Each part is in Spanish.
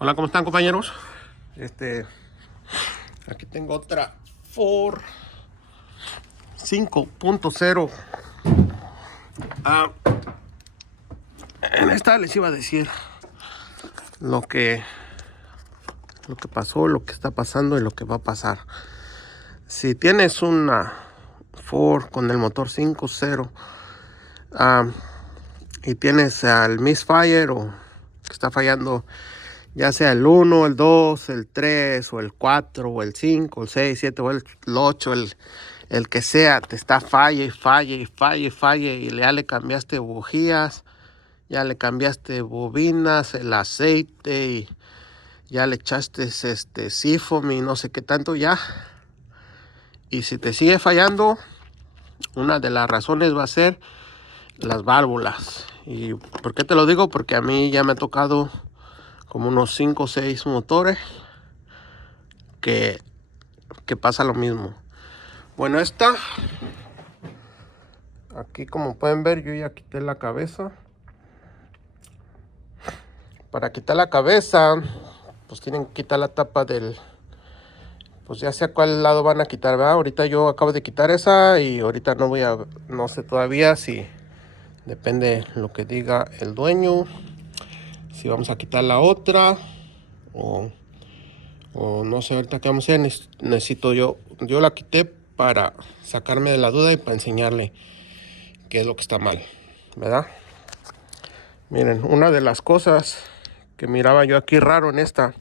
Hola, ¿cómo están, compañeros? Aquí tengo otra Ford 5.0. En esta les iba a decir lo que pasó, lo que está pasando y lo que va a pasar. Si tienes una Ford con el motor 5.0 y tienes el misfire o que está fallando, ya sea el 1, el 2, el 3 o el 4 o el 5, el 6, 7 o el 8, el que sea, te está falle y ya le cambiaste bujías, ya le cambiaste bobinas, el aceite y ya le echaste sifón y no sé qué tanto ya. Y si te sigue fallando, una de las razones va a ser las válvulas. ¿Y por qué te lo digo? Porque a mí ya me ha tocado como unos 5 o 6 motores que pasa lo mismo. Bueno, aquí como pueden ver, yo ya quité la cabeza. Para quitar la cabeza, pues tienen que quitar la tapa pues ya sé a cuál lado van a quitar, ¿verdad? Ahorita yo acabo de quitar esa y ahorita no sé todavía si depende lo que diga el dueño, si vamos a quitar la otra o no sé ahorita qué vamos a hacer. Necesito yo la quité para sacarme de la duda y para enseñarle qué es lo que está mal, ¿verdad? Miren, una de las cosas que miraba yo aquí raro en esta,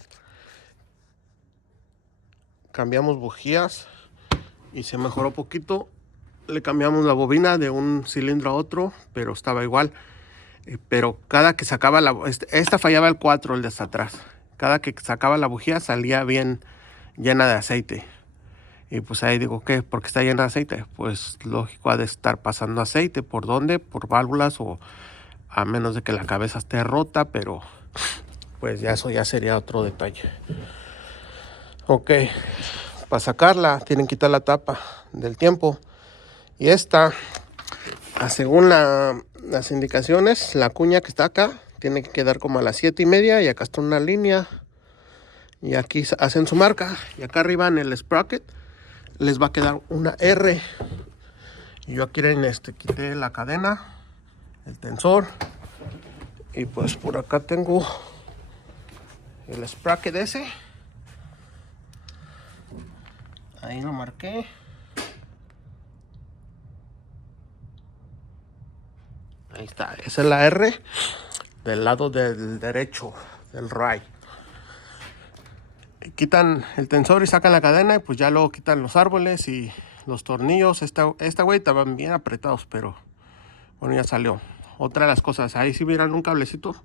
cambiamos bujías y se mejoró poquito. Le cambiamos la bobina de un cilindro a otro, pero estaba igual. Pero cada que sacaba esta fallaba el 4, el de hasta atrás. Cada que sacaba la bujía salía bien llena de aceite. Y pues ahí digo, ¿qué? ¿Por qué está llena de aceite? Pues lógico, ha de estar pasando aceite. ¿Por dónde? Por válvulas, o a menos de que la cabeza esté rota, pero pues ya eso ya sería otro detalle. Ok, para sacarla tienen que quitar la tapa del tiempo. Y según las indicaciones, la cuña que está acá tiene que quedar como a las 7:30, y acá está una línea. Y aquí hacen su marca. Y acá arriba en el sprocket les va a quedar una R. Y yo aquí quité la cadena, el tensor. Y pues por acá tengo el sprocket ese. Ahí lo marqué. Ahí está. Esa es la R del lado del derecho, del right. Quitan el tensor y sacan la cadena, y pues ya luego quitan los árboles y los tornillos. Esta güey estaban bien apretados, pero bueno, ya salió. Otra de las cosas, ahí si vieran un cablecito,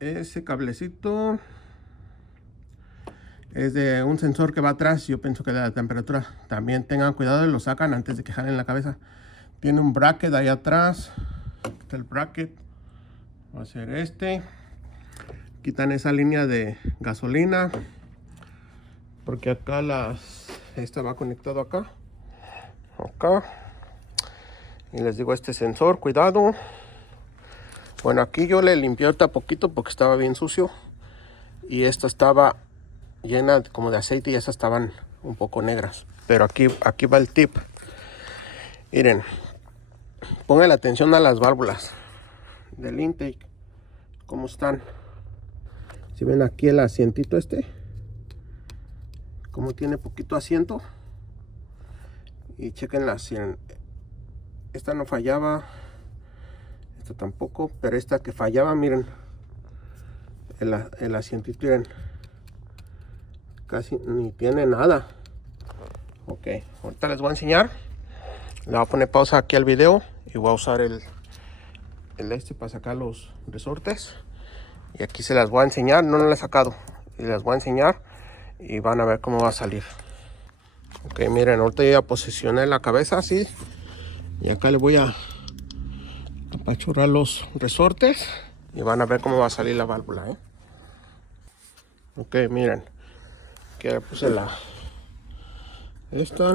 ese cablecito es de un sensor que va atrás. Yo pienso que de la temperatura. También tengan cuidado y lo sacan antes de que jalen la cabeza. Tiene un bracket ahí atrás. Está el bracket. Va a ser quitan esa línea de gasolina, porque acá esta va conectado acá. Y les digo, este sensor, cuidado. Bueno, aquí yo le limpié ahorita poquito porque estaba bien sucio. Y esta estaba llena como de aceite y esas estaban un poco negras. Pero aquí va el tip. Miren, pongan atención a las válvulas del intake. ¿Cómo están? Si ven aquí el asientito como tiene poquito asiento. Y chequenla, esta no fallaba, esta tampoco, pero esta que fallaba, miren, el asientito, miren, casi ni tiene nada. Ok, ahorita les voy a enseñar. Le voy a poner pausa aquí al video y voy a usar el para sacar los resortes. Y aquí se las voy a enseñar, no las he sacado, y las voy a enseñar y van a ver cómo va a salir. Ok, miren, ahorita ya posicioné la cabeza así, y acá le voy a apachurrar los resortes y van a ver cómo va a salir la válvula, Ok, miren, que ya puse la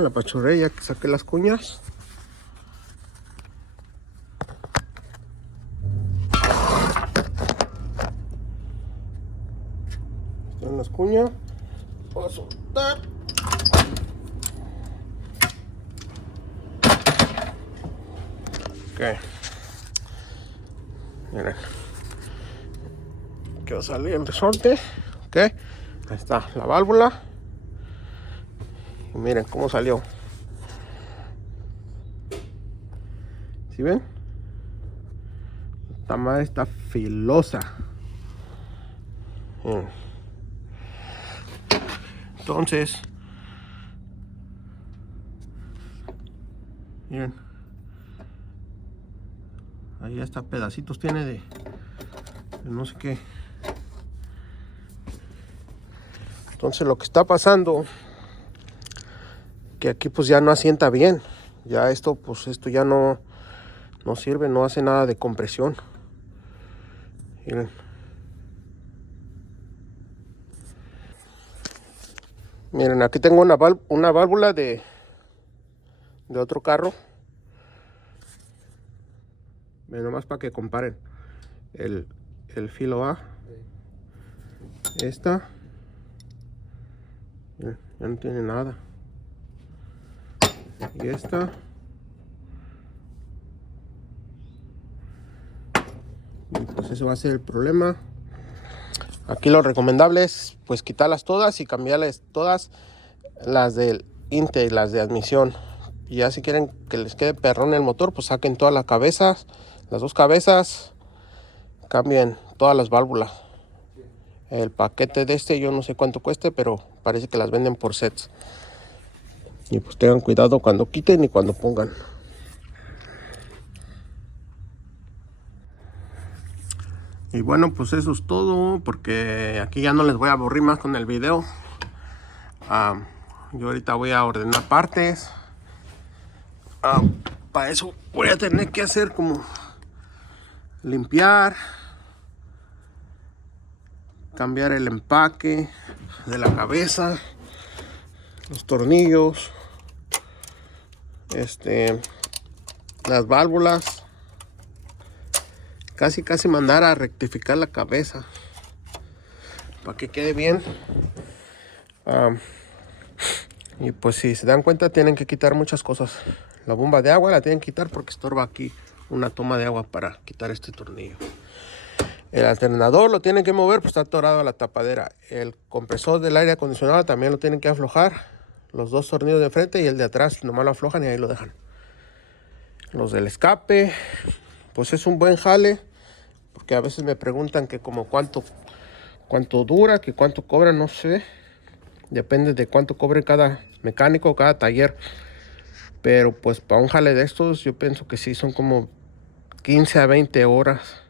apachurré, ya que saqué las cuñas. rascuña. Voy a soltar. Ok. Miren. Que va a salir el resorte. Ok. Ahí está la válvula. Y miren cómo salió. ¿Sí ven? Esta madre está filosa. Miren. Entonces, miren, ahí hasta pedacitos tiene de no sé qué. Entonces lo que está pasando, que aquí pues ya no asienta bien. Ya esto ya no sirve, no hace nada de compresión. Miren. Miren, aquí tengo una válvula de otro carro. Miren, nomás para que comparen el filo A. Esta. Miren, ya no tiene nada. Y esta. Y pues eso va a ser el problema. Aquí lo recomendable es pues quitarlas todas y cambiarles todas las del INTE, las de admisión. Y ya si quieren que les quede perrón el motor, pues saquen todas las cabezas, las dos cabezas, cambien todas las válvulas. El paquete de este yo no sé cuánto cueste, pero parece que las venden por sets. Y pues tengan cuidado cuando quiten y cuando pongan. Y bueno, pues eso es todo, porque aquí ya no les voy a aburrir más con el video. Yo ahorita voy a ordenar partes. Para eso voy a tener que hacer como limpiar, cambiar el empaque de la cabeza, los tornillos, las válvulas, casi mandar a rectificar la cabeza para que quede bien. Y pues si se dan cuenta, tienen que quitar muchas cosas. La bomba de agua la tienen que quitar porque estorba aquí una toma de agua para quitar este tornillo. El alternador lo tienen que mover, pues está atorado a la tapadera. El compresor del aire acondicionado también lo tienen que aflojar. Los dos tornillos de frente y el de atrás nomás lo aflojan y ahí lo dejan. Los del escape, pues es un buen jale, porque a veces me preguntan que como cuánto dura, que cuánto cobra, no sé. Depende de cuánto cobre cada mecánico, cada taller. Pero pues para un jale de estos yo pienso que sí son como 15 a 20 horas.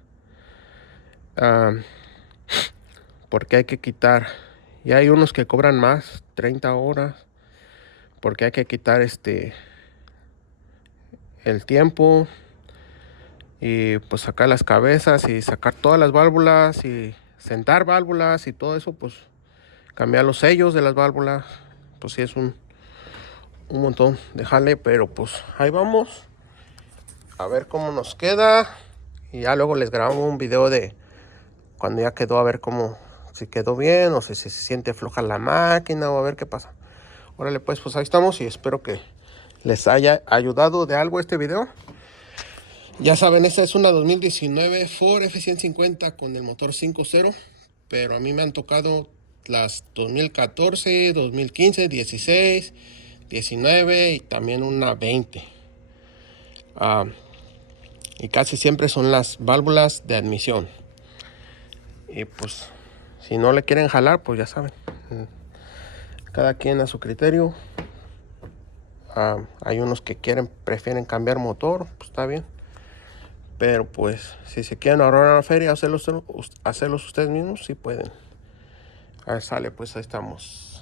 Porque hay que quitar. Y hay unos que cobran más, 30 horas. Porque hay que quitar el tiempo. Y pues sacar las cabezas y sacar todas las válvulas y sentar válvulas y todo eso, pues cambiar los sellos de las válvulas. Pues sí es un montón de jale, pero pues ahí vamos a ver cómo nos queda y ya luego les grabamos un video de cuando ya quedó, a ver cómo, si quedó bien o si se siente floja la máquina o a ver qué pasa. Órale pues ahí estamos y espero que les haya ayudado de algo este video. Ya saben, esta es una 2019 Ford F-150 con el motor 5.0, pero a mí me han tocado las 2014, 2015, 16, 19 y también una 20. Y casi siempre son las válvulas de admisión. Y pues si no le quieren jalar, pues ya saben, cada quien a su criterio. Hay unos que prefieren cambiar motor, pues está bien. Pero pues si se quieren ahorrar a la feria, hacerlos ustedes mismos, sí pueden. A ver, sale, pues ahí estamos.